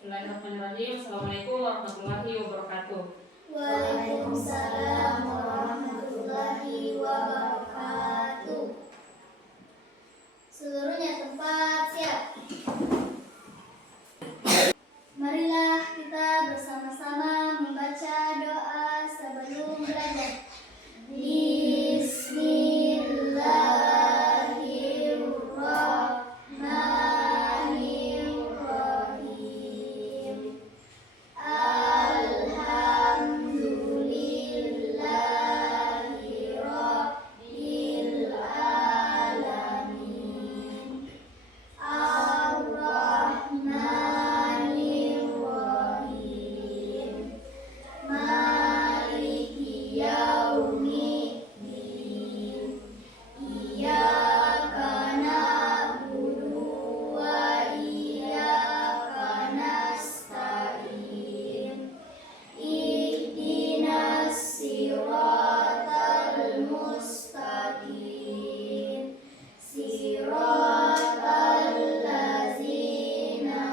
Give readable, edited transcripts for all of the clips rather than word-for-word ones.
Bismillahirrahmanirrahim. Assalamualaikum warahmatullahi wabarakatuh. Waalaikumsalam warahmatullahi wabarakatuh. Seluruhnya tempat siap. Marilah kita bersama-sama membaca doa sebelum belajar. Bismillahirrahmanirrahim. Alhamdulillahi rabbil alamin. Ar-Rahmanir-Rahim. Maliki yaumiddin. Iyyaka na'budu wa iyyaka nasta'in. Ihdinas siratal mustaqim. Siratal ladzina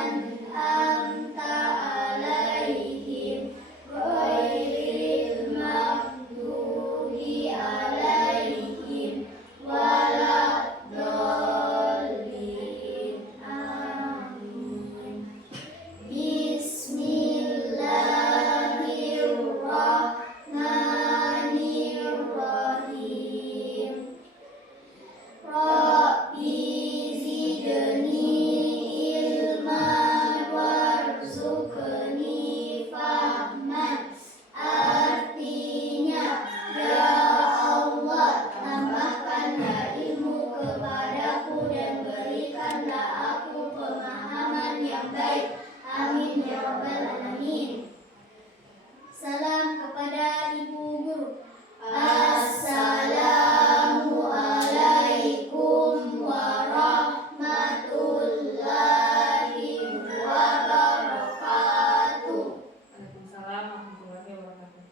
an'amta 'alaihim ghairil maghdubi 'alaihim waladdallin. Amin. Bismillahirrahmanirrahim. Rabbi zidni ilman warzuqni fahman. Artinya, ya Allah, tambahkanlah ilmu kepadaku dan berikanlah aku pemahaman yang baik. Amin ya rabbal alamin. Salam kepada ibu guru. Assalamualaikum warahmatullahi wabarakatuh. Waalaikumsalam warahmatullahi wabarakatuh.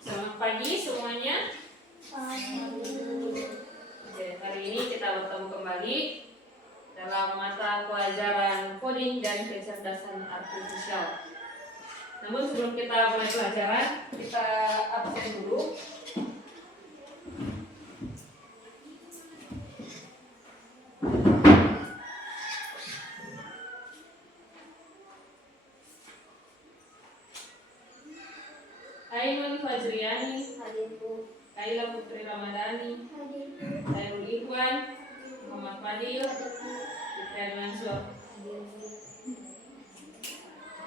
Selamat pagi semuanya. Oke, hari ini kita bertemu kembali dalam mata pelajaran coding dan kecerdasan artifisial. Namun sebelum kita mulai pelajaran, kita absen dulu. Aiman Fajriani, Hadir Bu. Kaila Putri Ramadhani, Hadir Bu. Khairul Ikhwan, Muhammad Fadil, Fikrian Mansur.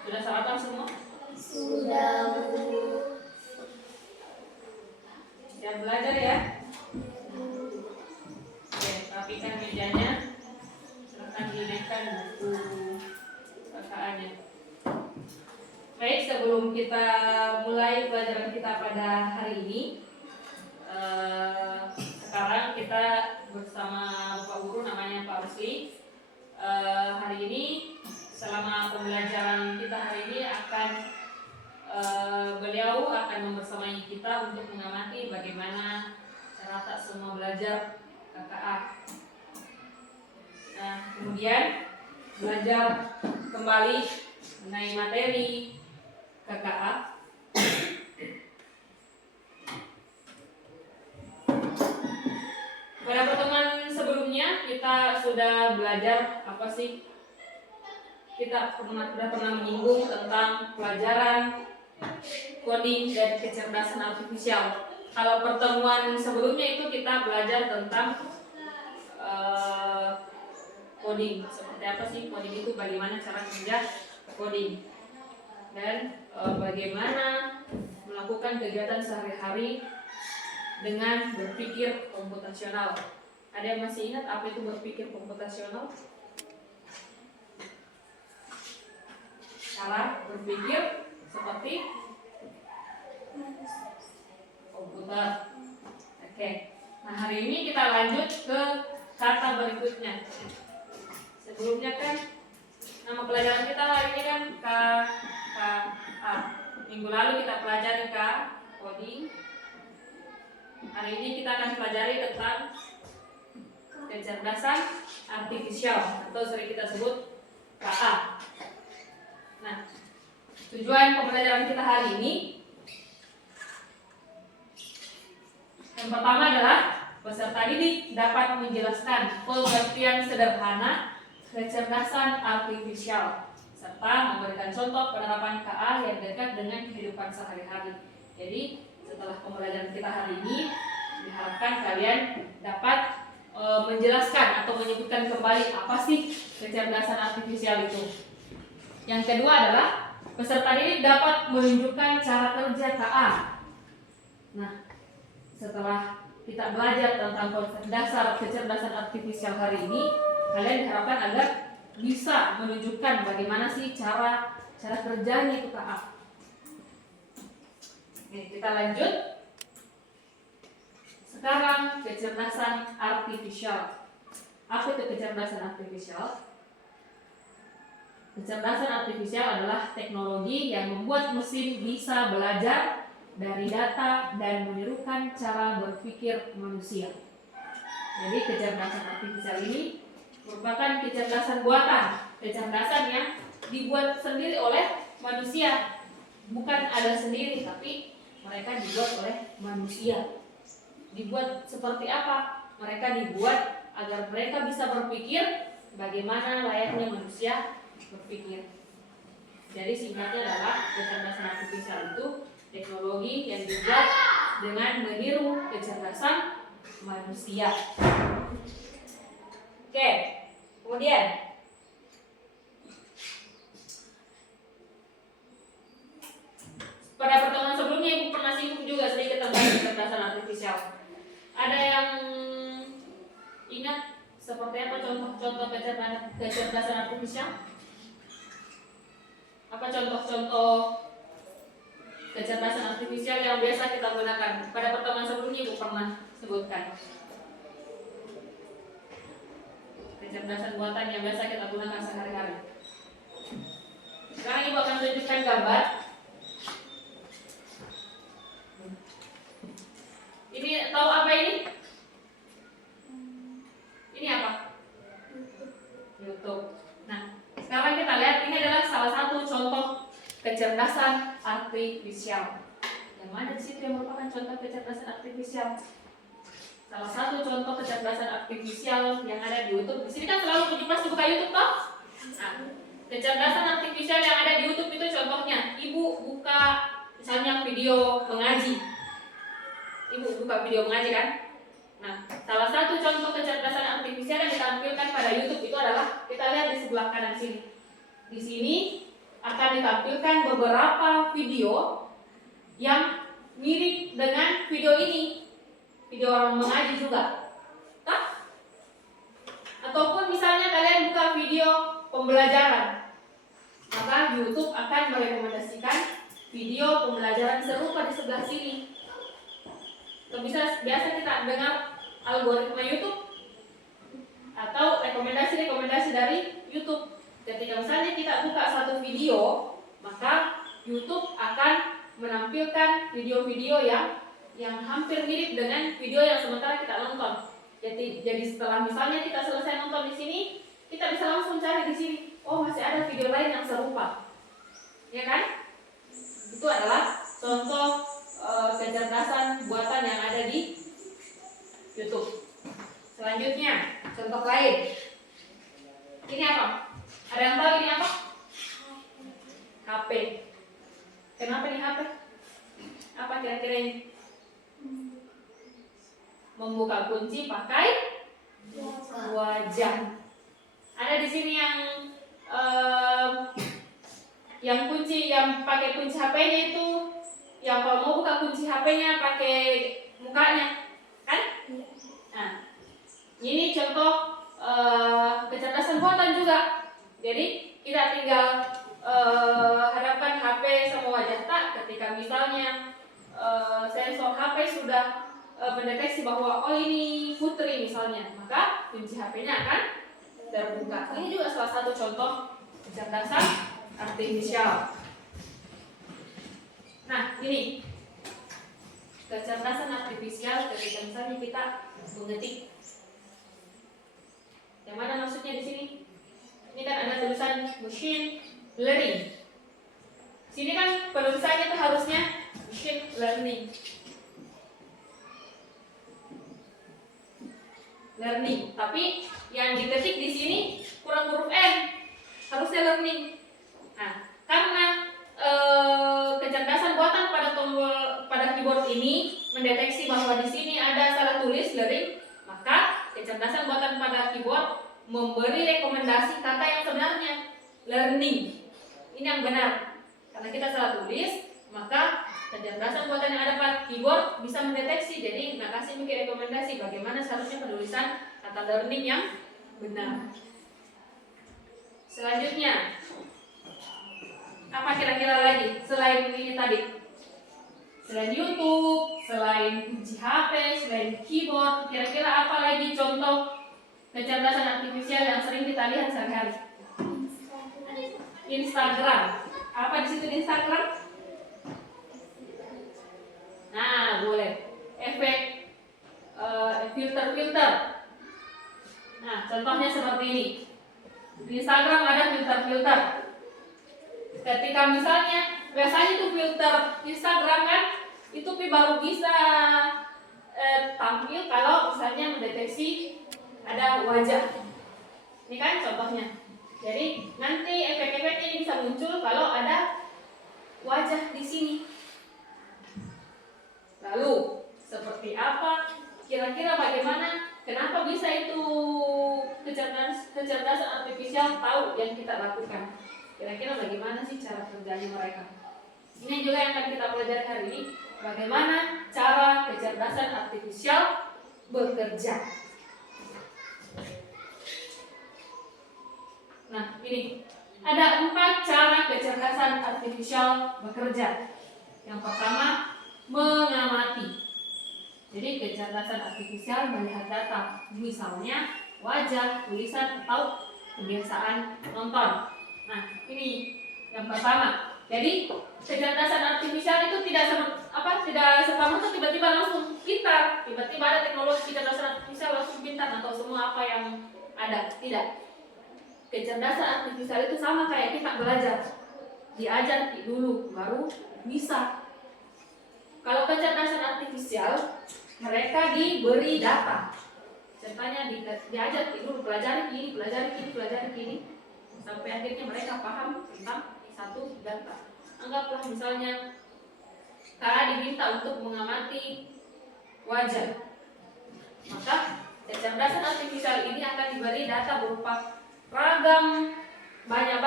Sudah sarapan semua? Sudah Bu. Siap belajar ya? Oke, rapikan mejanya. Silakan didekkan buku KKA-nya. Baik, sebelum kita mulai pelajaran kita pada hari ini, sekarang kita bersama Bapak Guru namanya Pak Rusli. Hari ini selama pembelajaran kita hari ini beliau akan membersamai kita untuk mengamati bagaimana cara tak semua belajar KKA. Nah, kemudian belajar kembali mengenai materi KKA. Pada pertemuan sebelumnya kita sudah belajar apa sih? Kita sudah pernah menyinggung tentang pelajaran coding dan kecerdasan artifisial. Kalau pertemuan sebelumnya itu kita belajar tentang coding. Seperti apa sih coding itu? Bagaimana cara kerja coding? Dan bagaimana melakukan kegiatan sehari-hari dengan berpikir komputasional. Ada yang masih ingat apa itu berpikir komputasional? Cara berpikir seperti komputer. Oke. Nah, hari ini kita lanjut ke kata berikutnya. Sebelumnya kan nama pelajaran kita hari ini kan KKA. Minggu lalu kita pelajari coding. Hari ini kita akan pelajari tentang kecerdasan artifisial atau sering kita sebut KA. Nah, tujuan pembelajaran kita hari ini yang pertama adalah peserta didik dapat menjelaskan pengertian sederhana kecerdasan artifisial serta memberikan contoh penerapan KA yang dekat dengan kehidupan sehari-hari. Jadi, setelah pembelajaran kita hari ini, diharapkan kalian dapat menjelaskan atau menyebutkan kembali apa sih kecerdasan artifisial itu. Yang kedua adalah peserta didik dapat menunjukkan cara kerja KA. Nah, setelah kita belajar tentang konsep dasar kecerdasan artifisial hari ini, kalian diharapkan agar bisa menunjukkan bagaimana sih cara kerjanya itu KA. Oke, kita lanjut. Sekarang kecerdasan artifisial. Apa itu kecerdasan artifisial? Kecerdasan artifisial adalah teknologi yang membuat mesin bisa belajar dari data dan menirukan cara berpikir manusia. Jadi kecerdasan artifisial ini merupakan kecerdasan buatan, kecerdasan yang dibuat sendiri oleh manusia. Bukan ada sendiri, tapi mereka dibuat oleh manusia. Dibuat seperti apa? Mereka dibuat agar mereka bisa berpikir bagaimana layaknya manusia berpikir. Jadi singkatnya adalah kecerdasan artifisial itu teknologi yang dibuat dengan meniru kecerdasan manusia. Oke, kemudian pada pertemuan sebelumnya Ibu pernah singgung juga sedikit tentang kecerdasan artifisial. Ada yang ingat seperti apa contoh-contoh kecerdasan artifisial? Apa contoh-contoh kecerdasan artifisial yang biasa kita gunakan? Pada pertemuan sebelumnya Ibu pernah sebutkan. Kecerdasan buatan yang biasa kita gunakan sehari-hari. Sekarang Ibu akan tunjukkan gambar. Ini tahu apa ini? Ini apa? YouTube. Nah, sekarang kita lihat ini adalah salah satu contoh kecerdasan artifisial. Yang mana di situ yang merupakan contoh kecerdasan artifisial? Salah satu contoh kecerdasan artifisial yang ada di YouTube. Di sini kan selalu pas dibuka YouTube toh? Nah, kecerdasan artifisial yang ada di YouTube itu contohnya. Ibu buka misalnya video mengaji. Ibu buka video mengaji kan? Nah, salah satu contoh kecerdasan artifisial yang ditampilkan pada YouTube itu adalah kita lihat di sebelah kanan sini. Di sini akan ditampilkan beberapa video yang mirip dengan video ini. Video orang mengaji juga. Kan? Ataupun misalnya kalian buka video pembelajaran. Maka YouTube akan merekomendasikan video pembelajaran serupa di sebelah sini. Atau biasa kita dengar algoritma YouTube atau rekomendasi dari YouTube. Ketika misalnya kita buka satu video, maka YouTube akan menampilkan video-video yang hampir mirip dengan video yang sementara kita nonton. Jadi setelah misalnya kita selesai nonton di sini, kita bisa langsung cari di sini. Oh, masih ada video lain yang serupa, ya kan? Itu adalah contoh kecerdasan buatan yang ada di YouTube. Selanjutnya, contoh lain. Ini apa? Ada yang tahu ini apa? HP. Kenapa ini HP? Apa kira-kira ini? Membuka kunci pakai wajah. Ada di sini yang kunci yang pakai kunci HP-nya itu, yang kalau mau buka kunci HP-nya pakai mukanya, kan? Nah, ini contoh kecerdasan buatan juga. Jadi kita tinggal hadapkan HP sama wajah tak. Ketika misalnya sensor HP sudah mendeteksi bahwa oh ini Putri misalnya, maka kunci HP-nya akan terbuka. Ini juga salah satu contoh kecerdasan artifisial. Nah, ini kecerdasan artifisial ketika misalnya kita mengetik. Yang mana maksudnya di sini? Ini kan ada tulisan machine learning. Sini kan penulisannya itu harusnya machine learning. Learning, tapi yang diketik di sini kurang huruf N, harusnya learning. Nah, karena kecerdasan buatan pada tombol pada keyboard ini mendeteksi bahwa di sini ada salah tulis learning, maka kecerdasan buatan pada keyboard memberi rekomendasi kata yang sebenarnya learning. Ini yang benar. Karena kita salah tulis, maka kecerdasan buatan yang ada pada keyboard bisa mendeteksi. Jadi kasih bikin rekomendasi bagaimana seharusnya penulisan kata learning yang benar. Selanjutnya, apa kira-kira lagi selain ini tadi? Selain YouTube, selain kunci HP, selain keyboard, kira-kira apa lagi contoh kecerdasan artifisial yang sering kita lihat sehari-hari? Instagram. Apa di situ di Instagram? Nah, boleh. Efek filter-filter. Nah, contohnya seperti ini. Di Instagram ada filter-filter. Ketika misalnya biasanya itu filter Instagram kan itu baru bisa tampil kalau misalnya mendeteksi ada wajah. Ini kan contohnya. Jadi nanti efek-efeknya ini bisa muncul kalau ada wajah di sini. Lalu seperti apa? Kira-kira bagaimana? Kenapa bisa itu kecerdasan artifisial tahu yang kita lakukan? Kira-kira bagaimana sih cara kerjanya mereka? Ini juga yang akan kita pelajari hari ini. Bagaimana cara kecerdasan artifisial bekerja. Nah, ini ada 4 cara kecerdasan artifisial bekerja. Yang pertama, mengamati. Jadi kecerdasan artifisial melihat data, misalnya wajah, tulisan, atau kebiasaan nonton. Nah, ini yang pertama. Jadi kecerdasan artifisial itu tidak serta-merta tiba-tiba langsung pintar, tiba-tiba ada teknologi kecerdasan artifisial langsung pintar atau semua apa yang ada. Tidak. Kecerdasan artifisial itu sama kayak kita belajar, diajar dulu baru bisa. Kalau kecerdasan artifisial mereka diberi data, contohnya diajar dulu pelajari gini, sampai akhirnya mereka paham tentang satu data. Anggaplah misalnya Kak diminta untuk mengamati wajah, maka kecerdasan artifisial ini akan diberi data berupa ragam banyak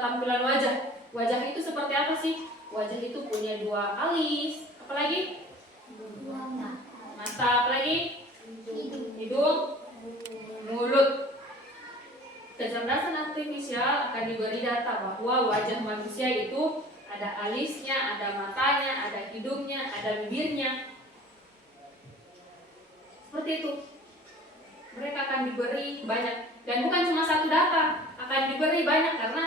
tampilan wajah. Wajah itu seperti apa sih? Wajah itu punya 2 alis, apalagi mata, apalagi hidung, mulut. Kecerdasan artifisial akan diberi data bahwa wajah manusia itu ada alisnya, ada matanya, ada hidungnya, ada bibirnya. Seperti itu. Mereka akan diberi banyak, dan bukan cuma satu data, akan diberi banyak karena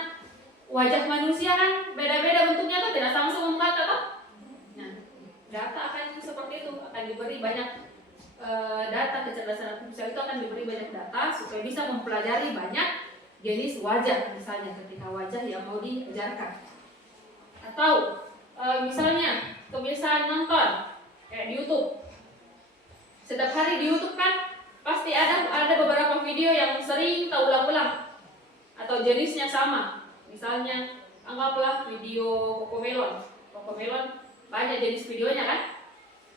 wajah manusia kan beda-beda bentuknya tuh, tidak sama semua mata toh. Nah, data akan seperti itu, akan diberi banyak data. Kecerdasan artifisial itu akan diberi banyak data supaya bisa mempelajari banyak jenis wajah, misalnya ketika wajah yang mau diajarkan. Atau misalnya kebiasaan nonton kayak di YouTube. Setiap hari di YouTube kan pasti ada beberapa video yang sering kita ulang-ulang atau jenisnya sama. Misalnya anggaplah video Cocomelon. Cocomelon banyak jenis videonya kan?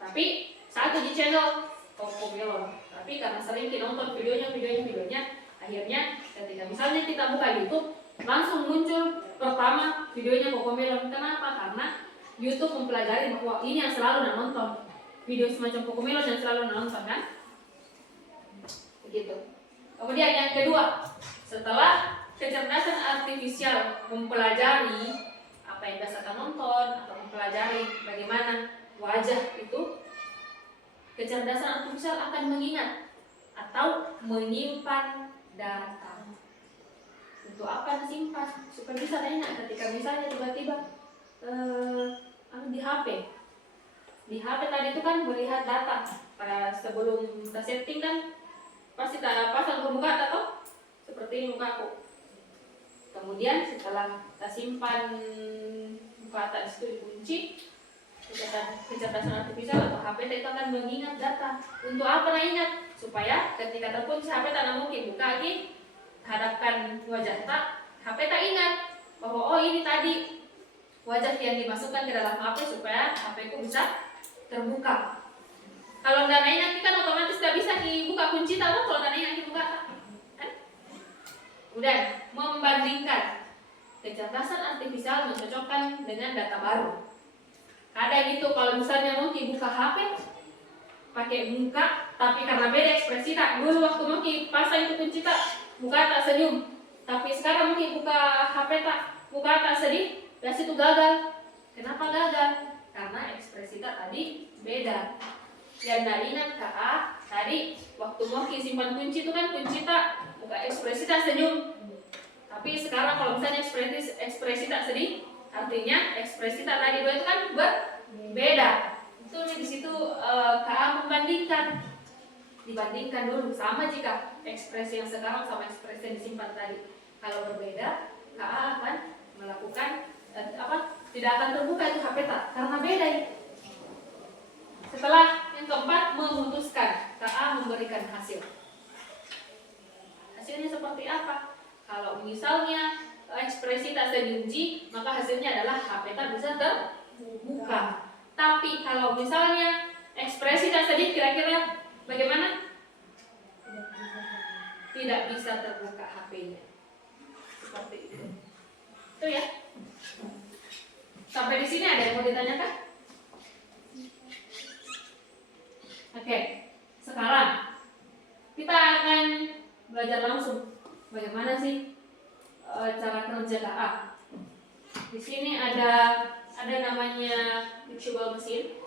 Tapi satu di channel Cocomelon. Tapi karena sering kita nonton videonya, akhirnya ketika misalnya kita buka YouTube, langsung muncul pertama videonya Cocomelon. Kenapa? Karena YouTube mempelajari bahwa ini yang selalu nonton video semacam Cocomelon yang selalu nonton kan? Begitu. Kemudian yang kedua, setelah kecerdasan artifisial mempelajari apa yang biasa kita nonton atau mempelajari bagaimana wajah itu, kecerdasan artifisial akan mengingat atau menyimpan data. Untuk apa disimpan? Supaya bisa ingat ketika misalnya tiba-tiba di HP di HP tadi itu kan melihat data. Pada sebelum kita setting kan pasti kita pasang ke muka atau seperti ini mukaku. Kemudian setelah kita simpan muka atas itu dikunci, kecerdasan artifisial atau HP itu akan mengingat data. Untuk apa ingat? Supaya ketika terkunci HP tak mungkin buka lagi, hadapkan wajah tak, HP tak ingat bahwa oh ini tadi wajah yang dimasukkan ke dalam HP supaya HP ku bisa terbuka. Kalau dana ingat kan otomatis tidak bisa dibuka kunci tahu kalau dana ingat dibuka kan? Kemudian membandingkan kecerdasan artifisial mencocokkan dengan data baru. Ada gitu kalau misalnya mau buka HP pakai muka tapi karena beda ekspresi tak dulu waktu mau pasang itu kunci tak muka tak senyum tapi sekarang mau buka HP tak muka tak sedih dan situ gagal. Kenapa gagal? Karena ekspresi tak tadi beda. Yang tidak ingat tadi waktu mau simpan kunci itu kan kunci tak muka ekspresi tak senyum tapi sekarang kalau misalnya ekspresi tak sedih artinya ekspresi tak tadi dua itu kan berbeda. Itu di situ membandingkan, dibandingkan dulu sama jika ekspresi yang sekarang sama ekspresi yang disimpan tadi. Kalau berbeda, KA akan melakukan tidak akan terbuka itu HP tak karena beda. Setelah yang keempat memutuskan, KA memberikan hasil. Hasilnya seperti apa? Kalau misalnya ekspresi tak senyumji, maka hasilnya adalah HP tak bisa terbuka. Tapi kalau misalnya ekspresi tak sedih, kira-kira bagaimana? Tidak bisa terbuka HP-nya. Seperti itu. Itu ya. Sampai di sini ada yang mau ditanyakan? Oke. Sekarang kita akan belajar langsung bagaimana sih cara kerja KA. Di sini ada namanya teachable mesin.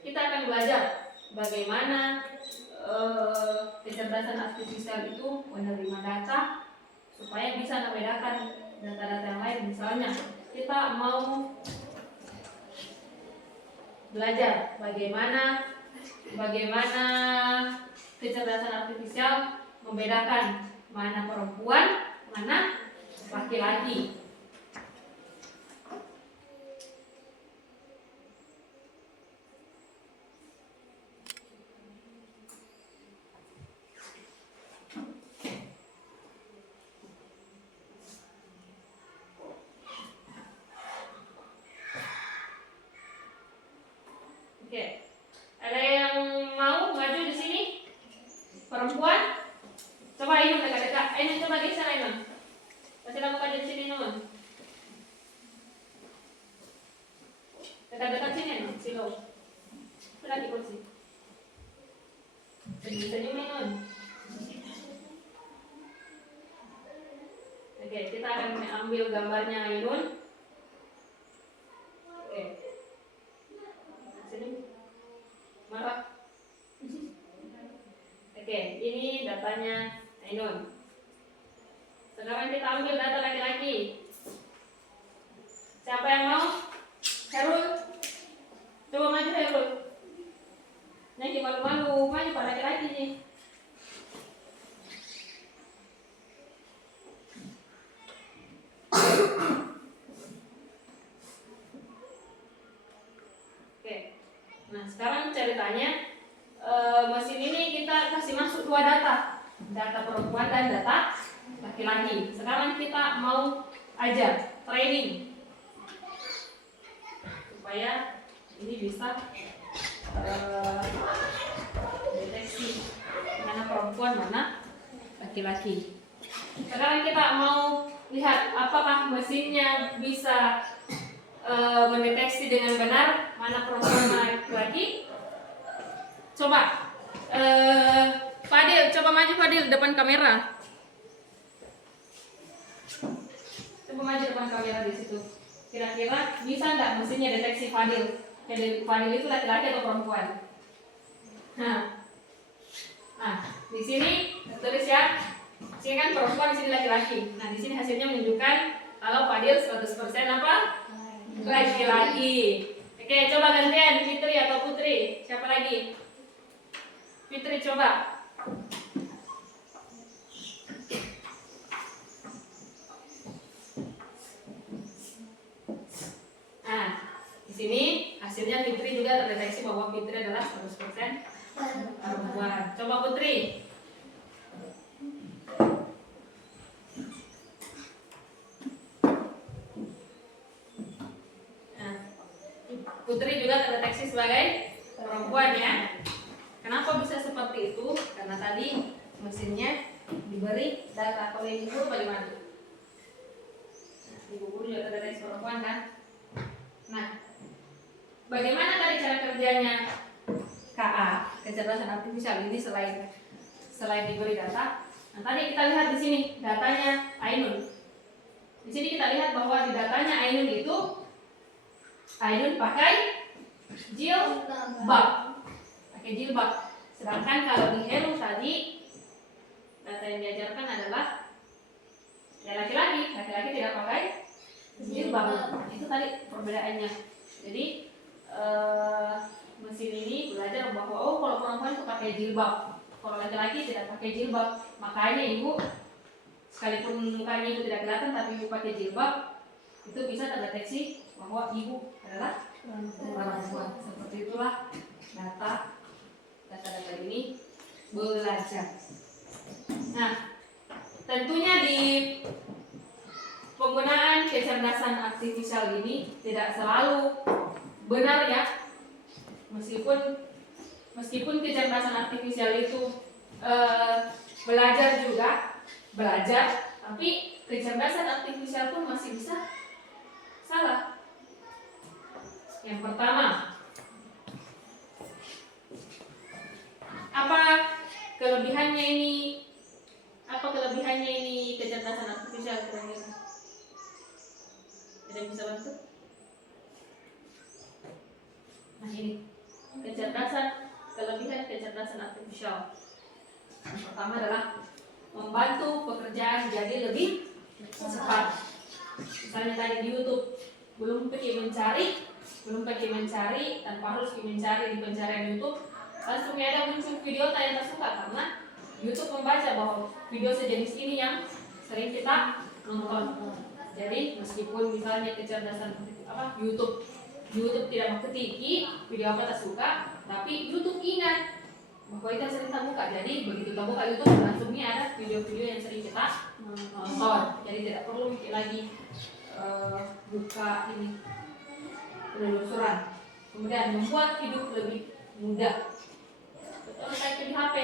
Kita akan belajar bagaimana kecerdasan artifisial itu menerima data supaya bisa membedakan data-data yang lain. Misalnya kita mau belajar bagaimana kecerdasan artifisial membedakan mana perempuan, mana laki-laki. Oke. Ada yang mau maju di sini? Perempuan? Coba ini dekat-dekat. Ini coba geser ini. Masih kamu maju di sini, non. Dekat-dekat sini, non. Silo. Sudah di kursi. Senyum, non. Oke, kita akan ambil gambarnya Ainun. Oke. Senyum. Marah. Oke, ini datanya Ainun. Sekarang kita ambil data laki-laki. Siapa yang mau? Herul. Coba maju Herul. Nanti malu-malu maju pada laki-laki nih. Oke. Nah, sekarang ceritanya mesin ini kita kasih masuk dua data perempuan dan data laki-laki. Sekarang kita mau ajar training supaya ini bisa deteksi mana perempuan mana laki-laki. Sekarang kita mau lihat apakah mesinnya bisa mendeteksi dengan benar mana perempuan mana laki-laki. Coba Fadil, coba maju Fadil depan kamera. Coba maju depan kamera di situ. Kira-kira bisa nggak mesinnya deteksi Fadil? Fadil itu laki-laki atau perempuan? Nah, di sini tulis ya. Sini kan perempuan, di sini laki-laki. Nah, di sini hasilnya menunjukkan Kalau Fadil 100% apa? Laki-laki. Oke, coba gantian Fitri atau Putri. Siapa lagi? Fitri coba. Nah, di sini hasilnya Fitri juga terdeteksi bahwa Fitri adalah 100% perempuan. Coba Putri. Nah, Putri juga terdeteksi sebagai perempuan ya. Kenapa bisa seperti itu? Karena tadi mesinnya diberi data oleh ibu bagaimana? Ibu guru juga terdeteksi perempuan kan? Nah, bagaimana tadi cara kerjanya KA, kecerdasan artifisial ini selain diberi data? Nah, tadi kita lihat di sini datanya Ainun. Di sini kita lihat bahwa di datanya Ainun itu Ainun pakai jilbab. Pakai jilbab. Sedangkan kalau di Heru tadi data yang diajarkan adalah ya laki-laki tidak pakai jilbab. Itu tadi perbedaannya. Jadi mesin ini belajar bahwa kalau perempuan itu pakai jilbab, kalau laki-laki tidak pakai jilbab. Makanya ibu sekalipun mukanya ibu tidak kelihatan tapi ibu pakai jilbab, itu bisa terdeteksi bahwa ibu adalah perempuan. Seperti itulah data ini belajar. Nah, tentunya di penggunaan kecerdasan artifisial ini tidak selalu benar ya. Meskipun kecerdasan artifisial itu belajar, tapi kecerdasan artifisial pun masih bisa salah. Yang pertama, apa kelebihannya ini kecerdasan artifisial kira-kira? Ada yang bisa bantu? Nah, ini kelebihan kecerdasan artifisial. Yang pertama adalah membantu pekerjaan jadi lebih cepat. Misalnya tadi di YouTube belum pergi mencari tanpa harus mencari di pencarian YouTube, langsung ada muncul video yang tersuka karena YouTube membaca bahwa video sejenis ini yang sering kita nonton. Jadi meskipun misalnya kecerdasan YouTube tidak mengetiki video apa tersuka, tapi YouTube ingat bahwa itu sering kita buka. Jadi begitu kita buka YouTube langsungnya ada video-video yang sering kita nonton. Jadi tidak perlu mikir lagi buka ini penelusuran. Kemudian membuat hidup lebih mudah. Betul kayak di HP,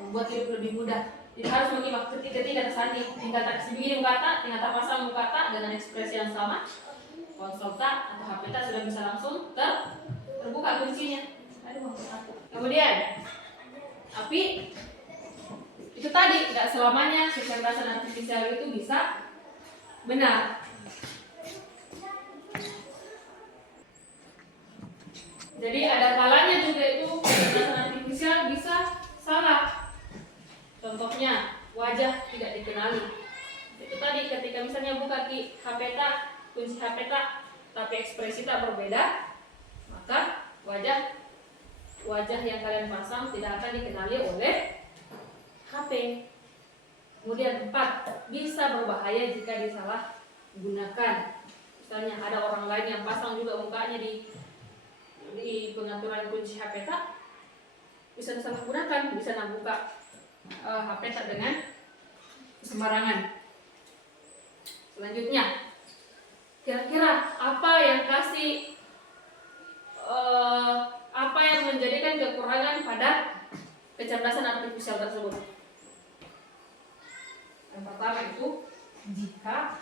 membuat hidup lebih mudah. Tidak harus mengimak ketika tersandi. Tinggal tak begini kata, tinggal tak pasang kata dengan ekspresi yang sama. Konsol tak atau HP tak sudah bisa langsung terbuka kuncinya. Kemudian, tapi itu tadi tidak selamanya kecerdasan artifisial itu bisa benar. Jadi ada kalanya juga itu kecerdasan artifisial bisa salah. Contohnya wajah tidak dikenali. Itu tadi ketika misalnya buka HP tak, kunci HP tak, tapi ekspresi tak berbeda, maka wajah yang kalian pasang tidak akan dikenali oleh HP. Kemudian 4, bisa berbahaya jika disalahgunakan. Misalnya ada orang lain yang pasang juga mukanya di pengaturan kunci HP tak, bisa disalahgunakan, bisa membuka HP tak dengan sembarangan. Selanjutnya, kira-kira apa yang menjadikan kekurangan pada kecerdasan artifisial tersebut? Yang pertama itu jika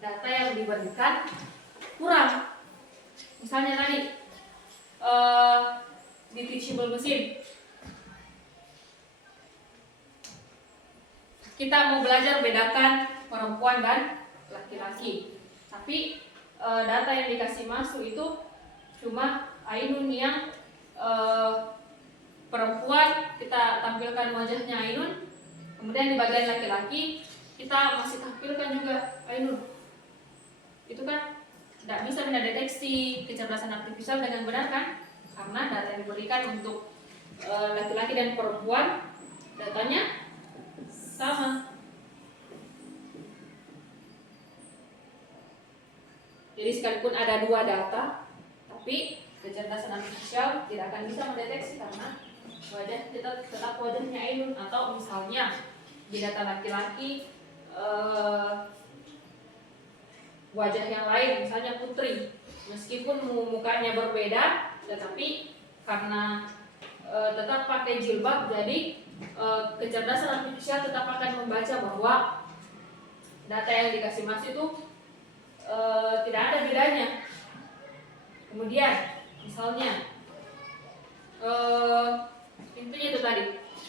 data yang diberikan kurang. Misalnya tadi di teachable mesin kita mau belajar bedakan perempuan dan laki-laki, tapi data yang dikasih masuk itu cuma Ainun yang perempuan, kita tampilkan wajahnya Ainun, kemudian di bagian laki-laki kita masih tampilkan juga Ainul. Itu kan tidak bisa mendeteksi kecerdasan artifisial dengan benar kan? Karena data yang diberikan untuk laki-laki dan perempuan datanya sama. Jadi sekalipun ada dua data, tapi kecerdasan artifisial tidak akan bisa mendeteksi karena wajah kita tetap wajahnya Ainun. Atau misalnya di data laki-laki wajah yang lain, misalnya Putri, meskipun mukanya berbeda, tetapi karena tetap pakai jilbab, jadi kecerdasan artifisial tetap akan membaca bahwa data yang dikasih Mas itu tidak ada bedanya. Kemudian misalnya intinya itu tadi,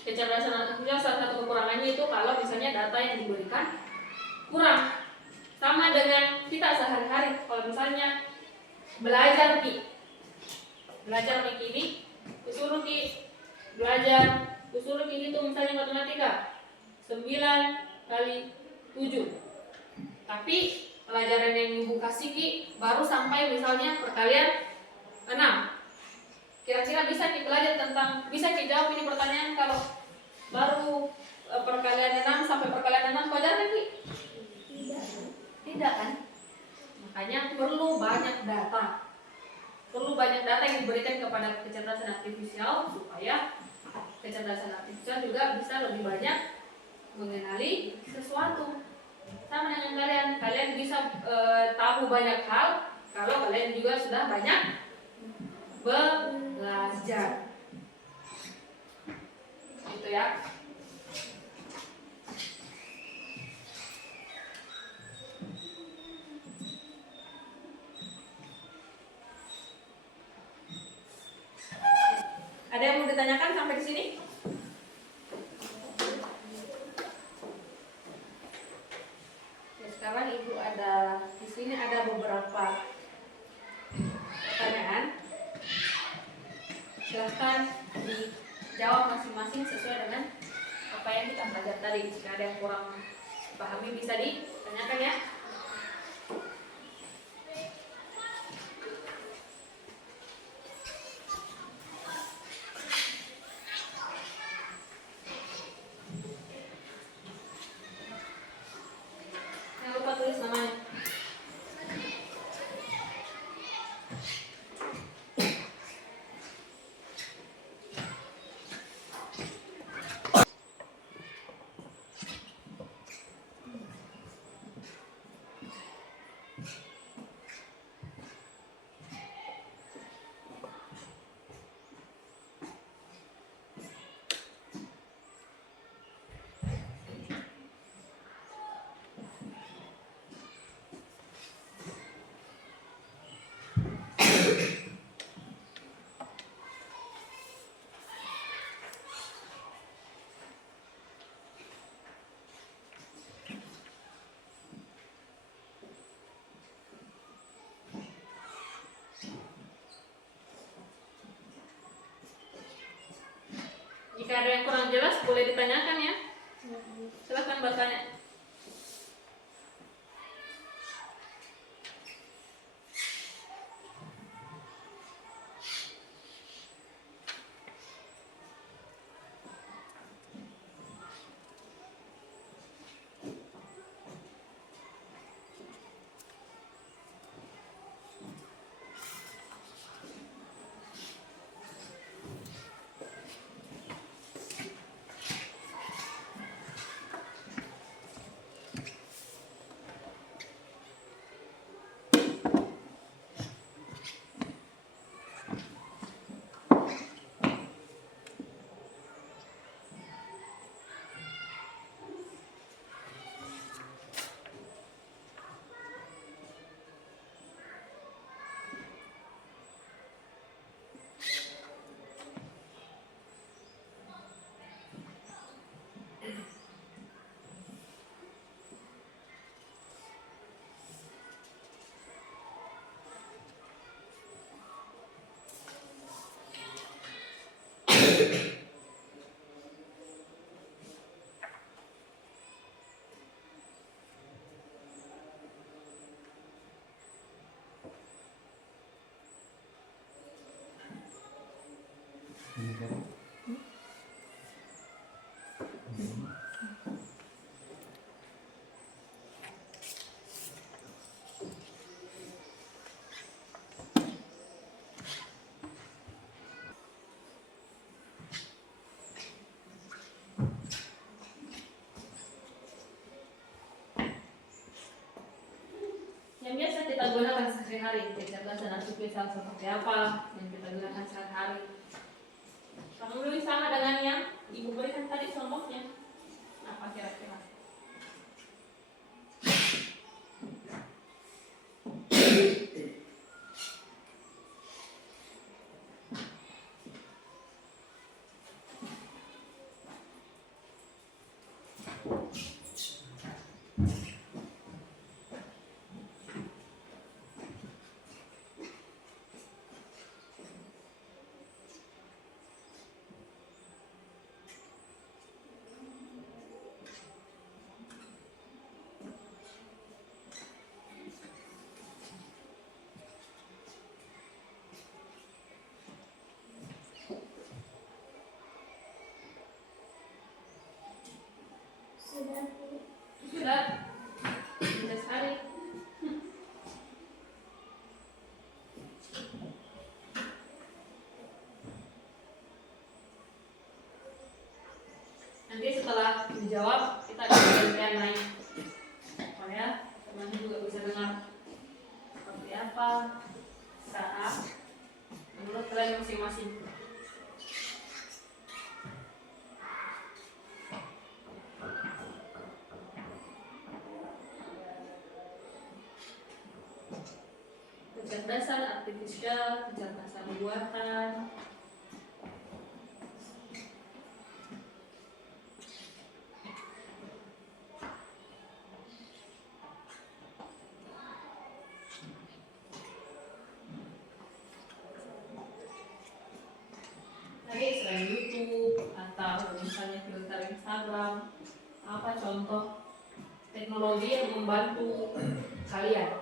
kecerdasan artifisial salah satu kekurangannya itu kalau misalnya data yang diberikan kurang. Sama dengan kita sehari-hari, kalau misalnya belajar Ki ini, kusuruh Ki belajar, kusuruh Ki itu misalnya matematika 9 kali 7, tapi pelajaran yang ibu kasih Ki baru sampai misalnya perkalian 6. Kira-kira bisa Ki belajar tentang, bisa Ki jawab ini pertanyaan kalau baru perkalian 6 sampai perkalian 6 pelajaran Ki? Tidak kan? Makanya perlu banyak data. Perlu banyak data yang diberikan kepada kecerdasan artifisial supaya kecerdasan artifisial juga bisa lebih banyak mengenali sesuatu. Sama dengan kalian bisa tahu banyak hal kalau kalian juga sudah banyak belajar. Gitu ya. Ada yang mau ditanyakan sampai di sini? Ya, sekarang Ibu ada di sini ada beberapa pertanyaan. Silahkan dijawab masing-masing sesuai dengan apa yang kita belajar tadi. Jika ada yang kurang pahami bisa ditanyakan ya. Jangan lupa tulis namanya. sehari-hari, kecerdasan artifisial seperti apa yang kita gunakan sehari-hari. Kamu tulis sama dengan yang ibu berikan tadi contohnya. Apa kira-kira? Sudah. Sudah. Sudah sekali. Nanti setelah dijawab kita ada bagian lain supaya teman-teman juga bisa dengar seperti apa saat menurut kalian masing-masing. Kecerdasan artifisial, kecerdasan buatan. Tadi selain YouTube atau misalnya filter Instagram, apa contoh teknologi yang membantu kalian?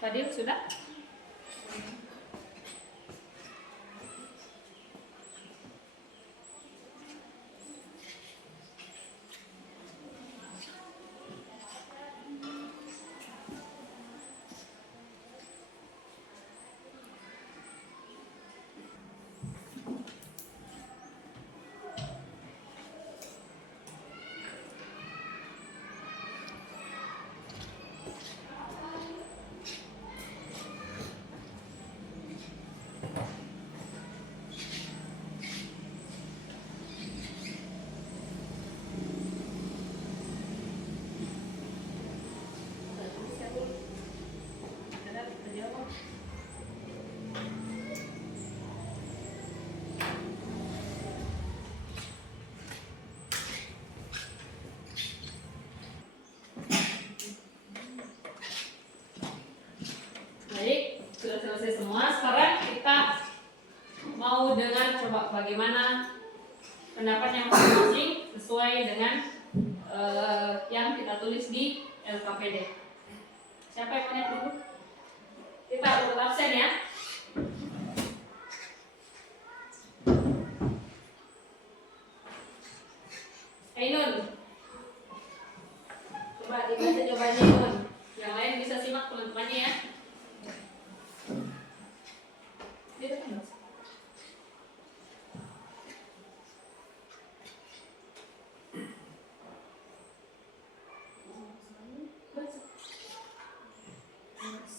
Tadi sudah? Baik, sudah selesai semua. Sekarang kita mau dengar coba bagaimana pendapatnya masing-masing sesuai dengan yang kita tulis di LKPD. Siapa yang mau lihat dulu? Kita urut absen ya. Ainun, coba dibaca jawabannya Ainun. Yang lain bisa simak teman-temannya ya. Dia kan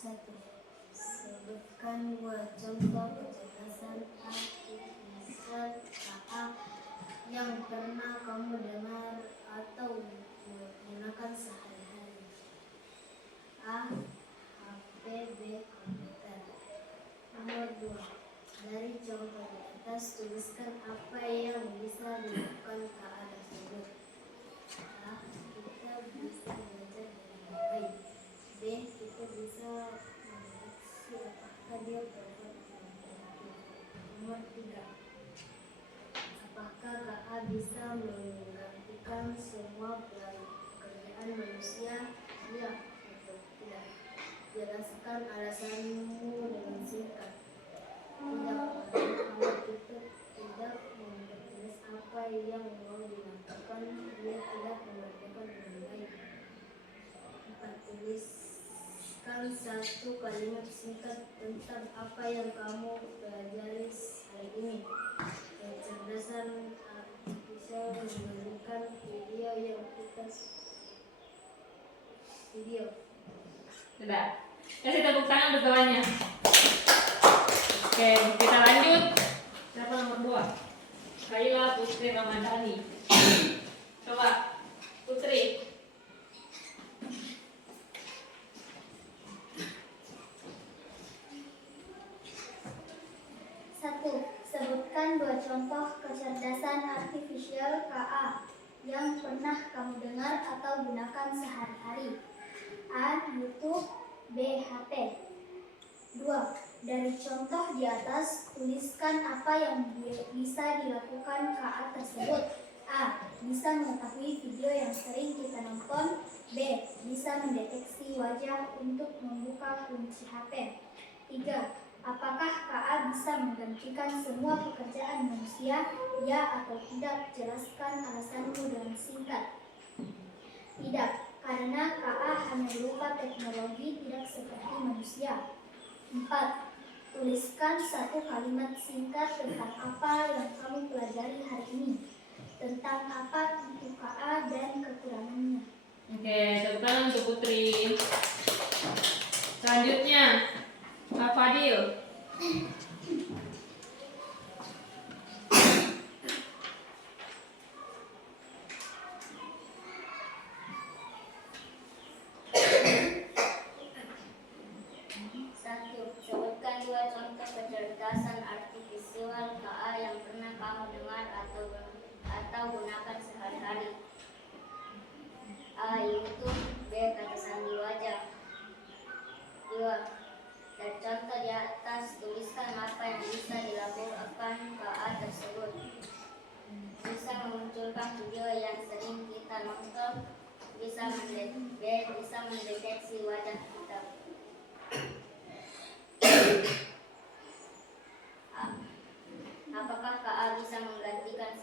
Satu. Sebutkan dua contoh kecerdasan artifisial KA yang pernah kamu dengar atau gunakan sehari-hari. A. HP, B. Komputer. Nomor 2. Dari contoh di atas tuliskan apa yang bisa dilakukan KA tersebut. A. Kita bisa belajar dengan baik. B. Kita bisa mendeteksi apakah dia berbuat tidak. Nomor 3. Apakah KA bisa menggantikan semua pekerjaan manusia? Ya atau tidak? Jelaskan alasanmu dengan singkat. Tidak, kalau kita tidak memperjelas apa yang mau dilakukan, dia tidak mengerjakan dengan baik. 4. Tuliskan satu kalimat singkat tentang apa yang kamu pelajari hari ini. Kecerdasan artifisial memberikan video yang kita sudah. Kasih tepuk tangan untuk kawannya. Oke, kita lanjut. Siapa nomor 2? Kaila Putri Ramadhani. Coba, Putri. Satu. Sebutkan dua contoh kecerdasan artifisial KA yang pernah kamu dengar atau gunakan sehari-hari. A. YouTube. B. HP. 2. Dari contoh di atas, tuliskan apa yang bisa dilakukan KA tersebut. A. Bisa mengetahui video yang sering kita nonton. B. Bisa mendeteksi wajah untuk membuka kunci HP. 3. Apakah KA bisa menggantikan semua pekerjaan manusia? Ya atau tidak? Jelaskan alasanmu dengan singkat. Tidak, karena KA hanya berupa teknologi, tidak seperti manusia. 4. Tuliskan satu kalimat singkat tentang apa yang kamu pelajari hari ini. Tentang apa itu KA dan kekurangannya. Oke, tepuk tangan untuk Putri. Selanjutnya, Kak Fadil. Sebutkan dua contoh kecerdasan artifisial KA yang pernah kamu dengar atau gunakan sehari-hari. A. YouTube. B. Kata sandi wajah. 2. Dari contoh di atas, tuliskan apa yang bisa dilakukan KA tersebut. Bisa memunculkan video yang sering kita nonton. Bisa mendeteksi wajah kita.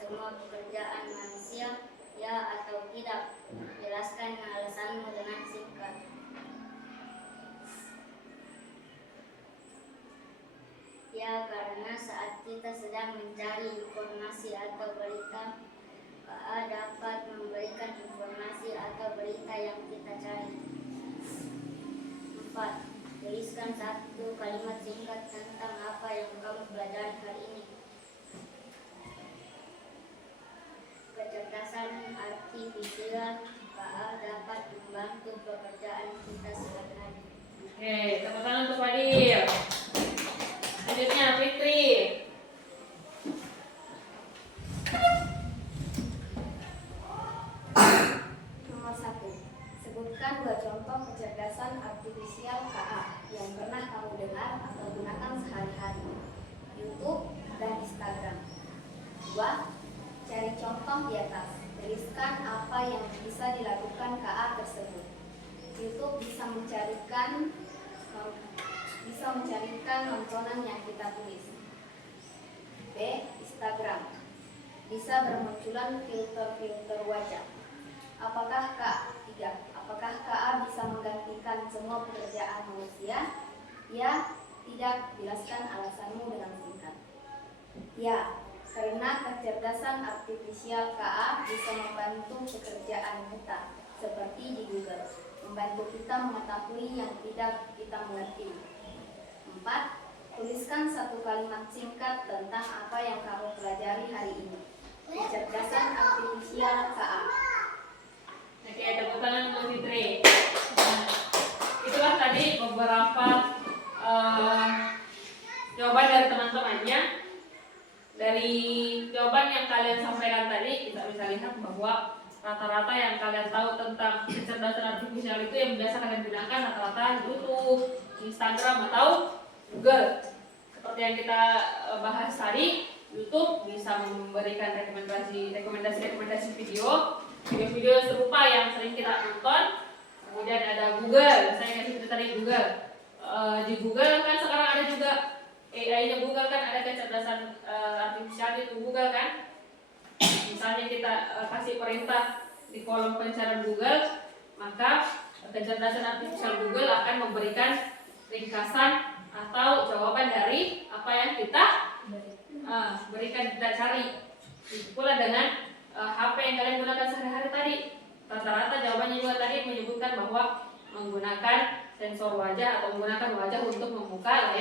semua pekerjaan manusia, ya atau tidak? Jelaskan alasanmu dengan singkat. Ya, karena saat kita sedang mencari informasi atau berita, KA dapat memberikan informasi atau berita yang kita cari. 4. Tuliskan satu kalimat singkat tentang apa yang kamu pelajari hari ini. Kecerdasan artifisial KA dapat membantu pekerjaan kita sehari-hari. Oke, tepuk tangan untuk Fadil. Selanjutnya Fitri. Nomor 1. Sebutkan 2 contoh kecerdasan artifisial KA yang pernah kamu dengar atau gunakan sehari-hari. YouTube dan Instagram. 2. Cari contoh di atas. Tuliskan apa yang bisa dilakukan KA tersebut. YouTube bisa mencarikan tontonan yang kita tulis. B. Instagram. Bisa bermunculan filter-filter wajah. Apakah KA bisa menggantikan semua pekerjaan manusia? Ya, tidak. Jelaskan alasanmu dengan singkat. Ya, karena kecerdasan artifisial KA bisa membantu pekerjaan kita, seperti di Google, membantu kita mengetahui yang tidak kita mengerti. 4. Tuliskan satu kalimat singkat tentang apa yang kamu pelajari hari ini. Kecerdasan artifisial KA. Oke, tepuk tangan untuk Fitri. Nah, itulah tadi beberapa jawaban dari teman-temannya. Dari jawaban yang kalian sampaikan tadi, kita bisa lihat bahwa rata-rata yang kalian tahu tentang kecerdasan artifisial itu yang biasa kalian gunakan rata-rata YouTube, Instagram, atau Google. Seperti yang kita bahas tadi, YouTube bisa memberikan rekomendasi video serupa yang sering kita tonton. Kemudian ada Google, saya kasih cerita tadi Google. Di Google kan sekarang ada juga AI-nya Google, kan ada kecerdasan artifisial itu Google kan. Misalnya kita kasih perintah di kolom pencarian Google, maka kecerdasan artifisial Google akan memberikan ringkasan atau jawaban dari apa yang kita berikan, kita cari. Itu pula dengan HP yang kalian gunakan sehari-hari tadi. Rata-rata jawabannya juga tadi menyebutkan bahwa menggunakan sensor wajah atau menggunakan wajah untuk membuka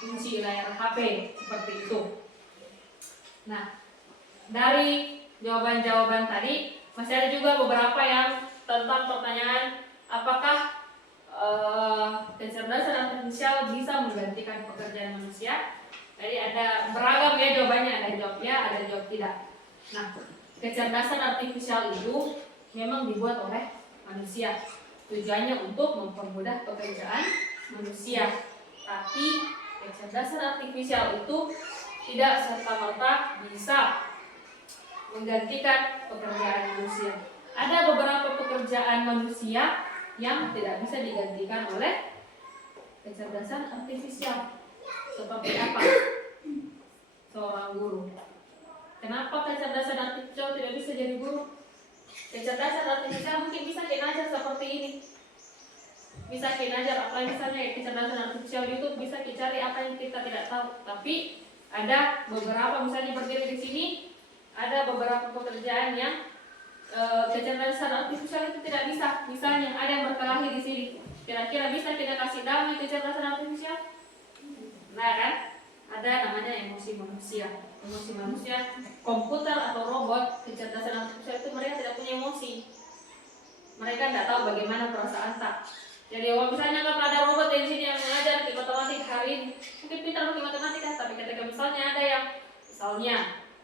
kunci layar HP, seperti itu. Nah, dari jawaban-jawaban tadi masih ada juga beberapa yang tentang pertanyaan apakah kecerdasan artifisial bisa menggantikan pekerjaan manusia. Jadi ada beragam ya jawabannya, ada jawab ya, ada jawab tidak. Nah, kecerdasan artifisial itu memang dibuat oleh manusia. Tujuannya untuk mempermudah pekerjaan manusia. Tapi kecerdasan artifisial itu tidak serta-merta bisa menggantikan pekerjaan manusia. Ada beberapa pekerjaan manusia yang tidak bisa digantikan oleh kecerdasan artifisial. Seperti apa? Seorang guru. Kenapa kecerdasan artifisial tidak bisa jadi guru? Kecerdasan artifisial mungkin bisa kita seperti ini. Bisa kita ajar apa misalnya kecerdasan artifisial itu bisa kita cari apa yang kita tidak tahu. Tapi ada beberapa, misalnya berdiri di sini, ada beberapa pekerjaan yang kecerdasan artifisial itu tidak bisa. Misalnya ada yang berkelahi di sini. Kira-kira bisa kita kasih nama kecerdasan artifisial? Nah kan, ada namanya emosi manusia. Emosi manusia, komputer atau robot, kecerdasan artifisial itu mereka tidak punya emosi. Mereka tidak tahu bagaimana perasaan tak. Jadi kalau misalnya kalau ada robot di sini yang mengajar di matematika hari ini, mungkin pintar di matematika, tapi ketika misalnya ada yang misalnya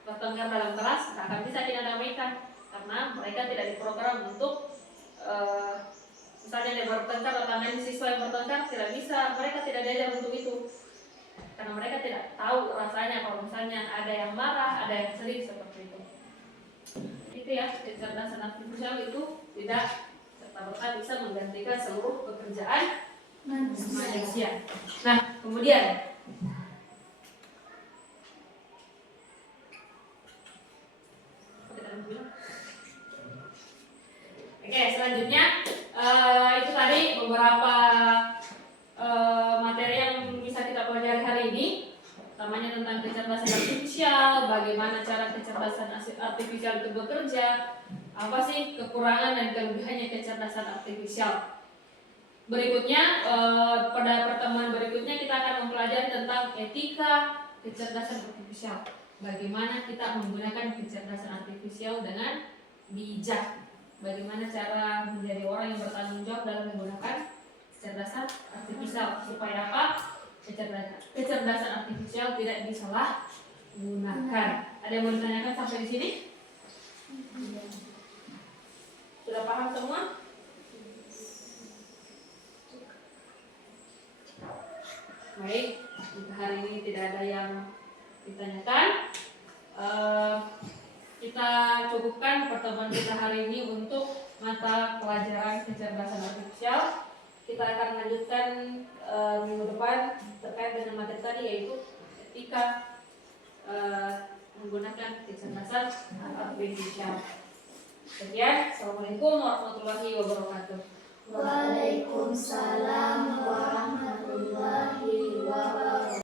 bertengkar dalam kelas, tak akan bisa kita damaikan karena mereka tidak diprogram untuk misalnya dia bertengkar atau siswa yang bertengkar, tidak bisa, mereka tidak diajar untuk itu karena mereka tidak tahu rasanya kalau misalnya ada yang marah, ada yang sedih, seperti itu. Itu ya, kecerdasan artifisial itu tidak serta-merta bisa menggantikan seluruh pekerjaan manusia. Nah, kemudian Oke, selanjutnya itu tadi beberapa materi yang bisa kita pelajari hari ini. Utamanya tentang kecerdasan artifisial, bagaimana cara kecerdasan artifisial itu bekerja, apa sih kekurangan dan kelebihannya kecerdasan artifisial. Berikutnya, pada pertemuan berikutnya kita akan mempelajari tentang etika kecerdasan artifisial. Bagaimana kita menggunakan kecerdasan artifisial dengan bijak. Bagaimana cara menjadi orang yang bertanggung jawab dalam menggunakan kecerdasan artifisial. Supaya apa? Kecerdasan artifisial tidak disalahgunakan. Ada yang mau ditanyakan sampai di sini? Sudah paham semua? Baik, untuk hari ini tidak ada yang ditanyakan. Kita cukupkan pertemuan kita hari ini untuk mata pelajaran kecerdasan artifisial. Kita akan lanjutkan minggu depan terkait dengan materi tadi, yaitu etika menggunakan kecerdasan artifisial. Sekian, assalamualaikum warahmatullahi wabarakatuh. Waalaikumsalam warahmatullahi wabarakatuh.